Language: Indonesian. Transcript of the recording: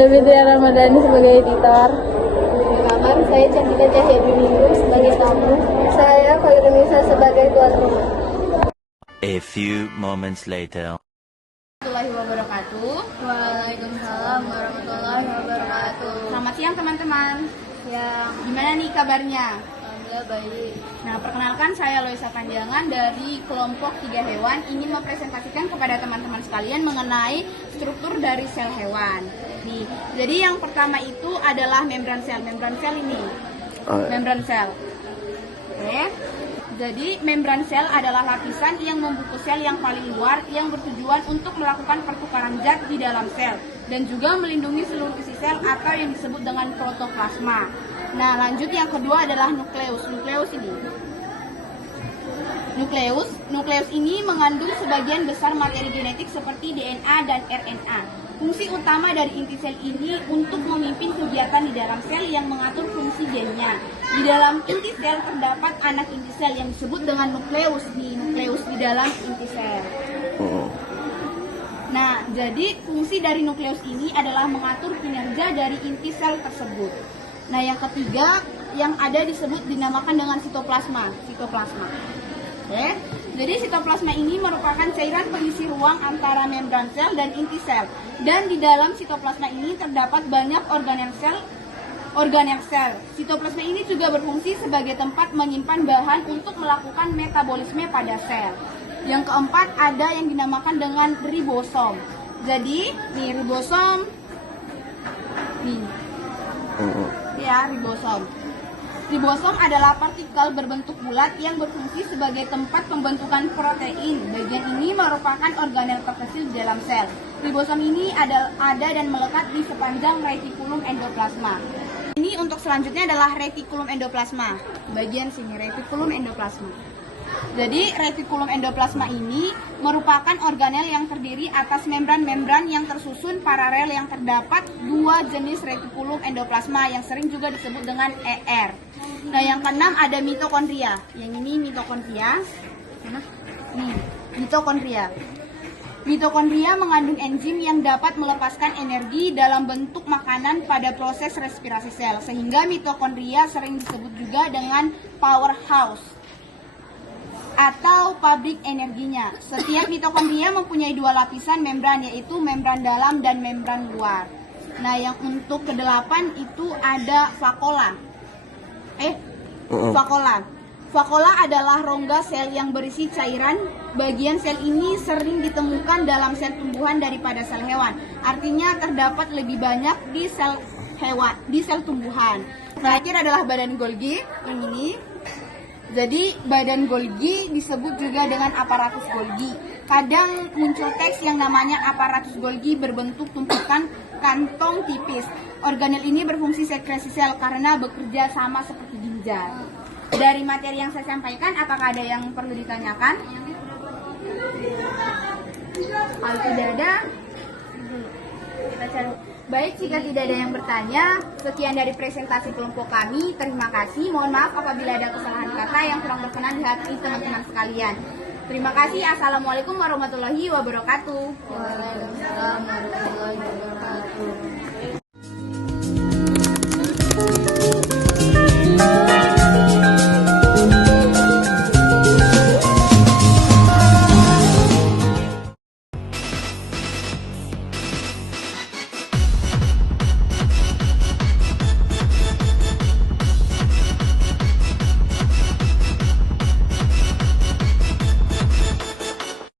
Saya Fitria Ramadhani sebagai editor. Kamar, saya Cantika Cahyadiningrum sebagai tamu. Saya Khairunisa sebagai tuan rumah. A few moments later. Warahmatullahi wabarakatuh. Waalaikumsalam warahmatullahi wabarakatuh. Selamat siang teman-teman. Gimana nih kabarnya? Alhamdulillah baik. Nah, perkenalkan saya Loisa Panjangan dari kelompok 3 hewan ingin mempresentasikan kepada teman-teman sekalian mengenai struktur dari sel hewan. Nih, jadi yang pertama itu adalah membran sel. Membran sel ini. Membran sel. Oke. Jadi, membran sel adalah lapisan yang membungkus sel yang paling luar yang bertujuan untuk melakukan pertukaran zat di dalam sel dan juga melindungi seluruh isi sel atau yang disebut dengan protoplasma. Nah, lanjut yang kedua adalah nukleus. Nukleus ini. Nukleus ini mengandung sebagian besar materi genetik seperti DNA dan RNA. Fungsi utama dari inti sel ini untuk memimpin kegiatan di dalam sel yang mengatur fungsi gennya. Di dalam inti sel terdapat anak inti sel yang disebut dengan nukleus di dalam inti sel. Nah, jadi fungsi dari nukleus ini adalah mengatur kinerja dari inti sel tersebut. Nah, yang ketiga yang ada disebut dinamakan dengan sitoplasma. Oke. Jadi sitoplasma ini merupakan cairan pengisi ruang antara membran sel dan inti sel. Dan di dalam sitoplasma ini terdapat banyak organel sel. Sitoplasma ini juga berfungsi sebagai tempat menyimpan bahan untuk melakukan metabolisme pada sel. Yang keempat ada yang dinamakan dengan ribosom. Jadi, nih ribosom. Nih. Ya, ribosom. Ribosom adalah partikel berbentuk bulat yang berfungsi sebagai tempat pembentukan protein. Bagian ini merupakan organel terkecil di dalam sel. Ribosom ini ada dan melekat di sepanjang retikulum endoplasma. Ini untuk selanjutnya adalah retikulum endoplasma. Bagian sini retikulum endoplasma. Jadi retikulum endoplasma ini merupakan organel yang terdiri atas membran-membran yang tersusun paralel yang terdapat dua jenis retikulum endoplasma yang sering juga disebut dengan ER. Nah, yang keenam ada mitokondria. Yang ini mitokondria. Mana? Nih, mitokondria. Mitokondria mengandung enzim yang dapat melepaskan energi dalam bentuk makanan pada proses respirasi sel, sehingga mitokondria sering disebut juga dengan powerhouse atau pabrik energinya. Setiap mitokondria mempunyai dua lapisan membran, yaitu membran dalam dan membran luar. Nah, yang untuk kedelapan itu ada vakuola. Vakuola adalah rongga sel yang berisi cairan. Bagian sel ini sering ditemukan dalam sel tumbuhan daripada sel hewan. Artinya terdapat lebih banyak di sel hewan, di sel tumbuhan. Terakhir adalah badan Golgi, yang ini. Jadi badan Golgi disebut juga dengan aparatus Golgi. Kadang muncul teks yang namanya aparatus Golgi berbentuk tumpukan kantong tipis. Organel ini berfungsi sekresi sel karena bekerja sama seperti ginjal. Dari materi yang saya sampaikan, apakah ada yang perlu ditanyakan? Kalau tidak ada, kita cari. Baik, jika tidak ada yang bertanya, sekian dari presentasi kelompok kami. Terima kasih. Mohon maaf apabila ada kesalahan kata yang kurang berkenan di hati teman-teman sekalian. Terima kasih. Assalamualaikum warahmatullahi wabarakatuh. Waalaikumsalam warahmatullahi wabarakatuh.